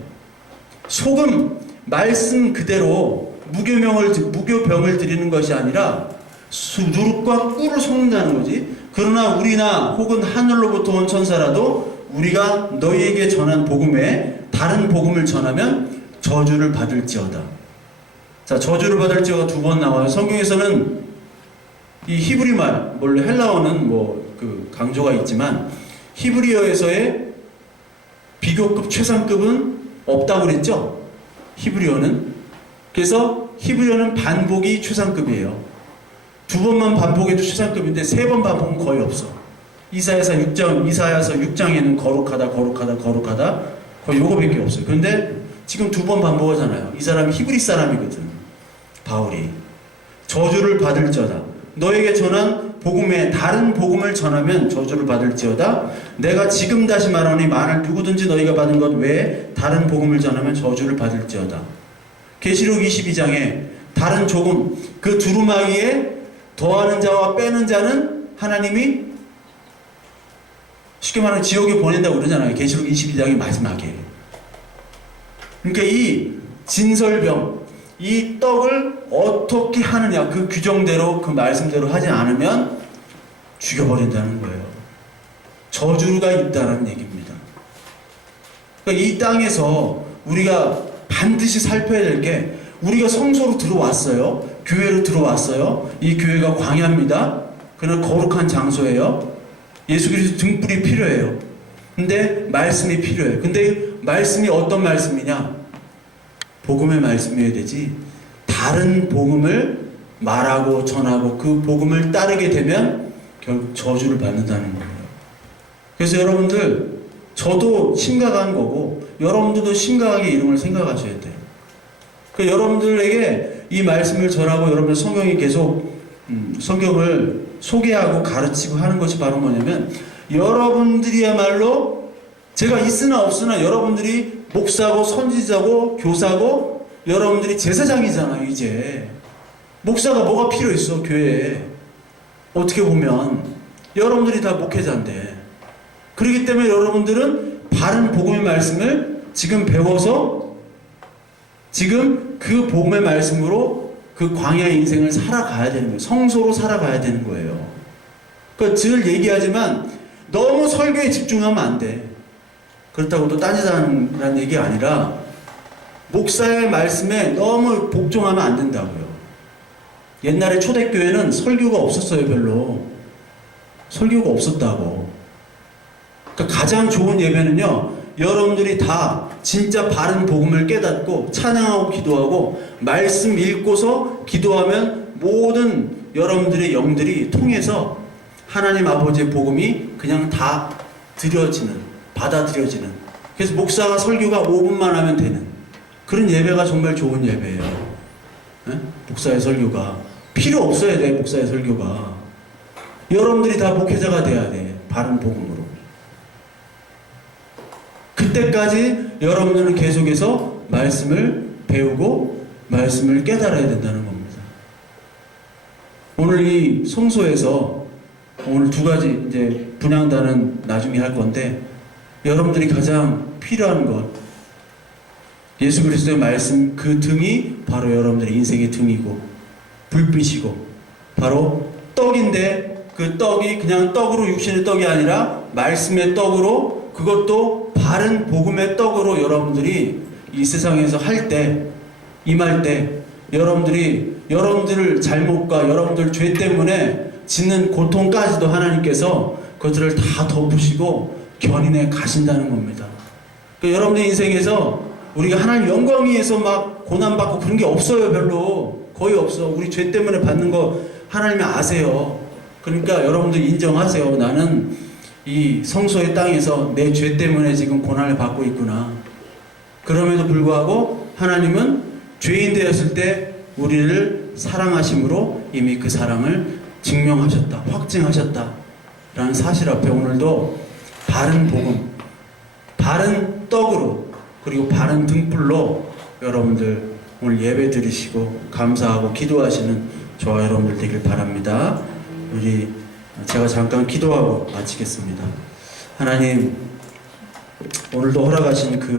소금 말씀 그대로 무교병을 드리는 것이 아니라 누룩과 꿀을 섞는다는 거지. 그러나 우리나 혹은 하늘로부터 온 천사라도 우리가 너희에게 전한 복음에 다른 복음을 전하면 저주를 받을지어다. 자, 저주를 받을지어가 두 번 나와요. 성경에서는 이 히브리 말, 물론 헬라어는 그 강조가 있지만 히브리어에서의 비교급 최상급은 없다고 그랬죠? 히브리어는. 그래서 히브리어는 반복이 최상급이에요. 두 번만 반복해도 최상급인데 세 번 반복은 거의 없어. 이사야서 6장에는 거룩하다 거의 요거밖에 없어요. 그런데 지금 두 번 반복하잖아요. 이 사람이 히브리 사람이거든. 바울이 저주를 받을지어다. 너에게 전한 복음에 다른 복음을 전하면 저주를 받을지어다. 내가 지금 다시 말하니 만일 누구든지 너희가 받은 것 외에 다른 복음을 전하면 저주를 받을지어다. 계시록 22장에 다른 조금 그 두루마기에 더하는 자와 빼는 자는 하나님이 쉽게 말하면 지옥에 보낸다고 그러잖아요. 계시록 22장의 마지막에. 그러니까 이 진설병, 이 떡을 어떻게 하느냐, 그 규정대로 그 말씀대로 하지 않으면 죽여버린다는 거예요. 저주가 있다는 얘기입니다. 그러니까 이 땅에서 우리가 반드시 살펴야 될 게, 우리가 성소로 들어왔어요. 교회로 들어왔어요. 이 교회가 광야입니다. 그러나 거룩한 장소예요. 예수 그리스도 등불이 필요해요. 근데 말씀이 필요해요. 근데 말씀이 어떤 말씀이냐? 복음의 말씀이어야 되지. 다른 복음을 말하고 전하고 그 복음을 따르게 되면 결국 저주를 받는다는 거예요. 그래서 여러분들, 저도 심각한 거고 여러분들도 심각하게 이름을 생각하셔야 돼요. 그 여러분들에게 이 말씀을 전하고 여러분들 성경이 계속 성경을 소개하고 가르치고 하는 것이 바로 뭐냐면, 여러분들이야말로 제가 있으나 없으나 여러분들이 목사고 선지자고 교사고 여러분들이 제사장이잖아요. 이제 목사가 뭐가 필요 있어? 교회에 어떻게 보면 여러분들이 다 목회자인데, 그렇기 때문에 여러분들은 바른 복음의 말씀을 지금 배워서 지금 그 복음의 말씀으로 그 광야의 인생을 살아가야 되는 거예요. 성소로 살아가야 되는 거예요. 그러니까 늘 얘기하지만 너무 설교에 집중하면 안 돼. 그렇다고 또 따지자는 얘기가 아니라 목사의 말씀에 너무 복종하면 안 된다고요. 옛날에 초대교회는 설교가 없었어요. 별로. 설교가 없었다고. 그러니까 가장 좋은 예배는요, 여러분들이 다 진짜 바른 복음을 깨닫고 찬양하고 기도하고 말씀 읽고서 기도하면 모든 여러분들의 영들이 통해서 하나님 아버지의 복음이 그냥 다 받아들여지는. 그래서 목사가 설교가 5분만 하면 되는 그런 예배가 정말 좋은 예배예요. 네? 목사의 설교가 필요 없어야 돼. 목사의 설교가 여러분들이 다 목회자가 돼야 돼. 바른 복음으로. 그때까지 여러분들은 계속해서 말씀을 배우고 말씀을 깨달아야 된다는 겁니다. 오늘 이 성소에서 오늘 두 가지 이제 분향단은 나중에 할 건데, 여러분들이 가장 필요한 것, 예수 그리스도의 말씀, 그 등이 바로 여러분들의 인생의 등이고 불빛이고 바로 떡인데, 그 떡이 그냥 떡으로, 육신의 떡이 아니라 말씀의 떡으로, 그것도 바른 복음의 떡으로 여러분들이 이 세상에서 할 때, 임할 때, 여러분들 잘못과 여러분들 죄 때문에 짓는 고통까지도 하나님께서 그것들을 다 덮으시고 견인해 가신다는 겁니다. 그러니까 여러분들 인생에서 우리가 하나님 영광 위해서 막 고난받고 그런 게 없어요. 별로 거의 없어. 우리 죄 때문에 받는 거 하나님이 아세요. 그러니까 여러분들 인정하세요. 나는 이 성소의 땅에서 내 죄 때문에 지금 고난을 받고 있구나. 그럼에도 불구하고 하나님은 죄인 되었을 때 우리를 사랑하심으로 이미 그 사랑을 증명하셨다, 확증하셨다 라는 사실 앞에 오늘도 바른 복음, 바른 떡으로, 그리고 바른 등불로 여러분들 오늘 예배 드리시고 감사하고 기도하시는 저와 여러분들 되길 바랍니다. 제가 잠깐 기도하고 마치겠습니다. 하나님, 오늘도 허락하신 그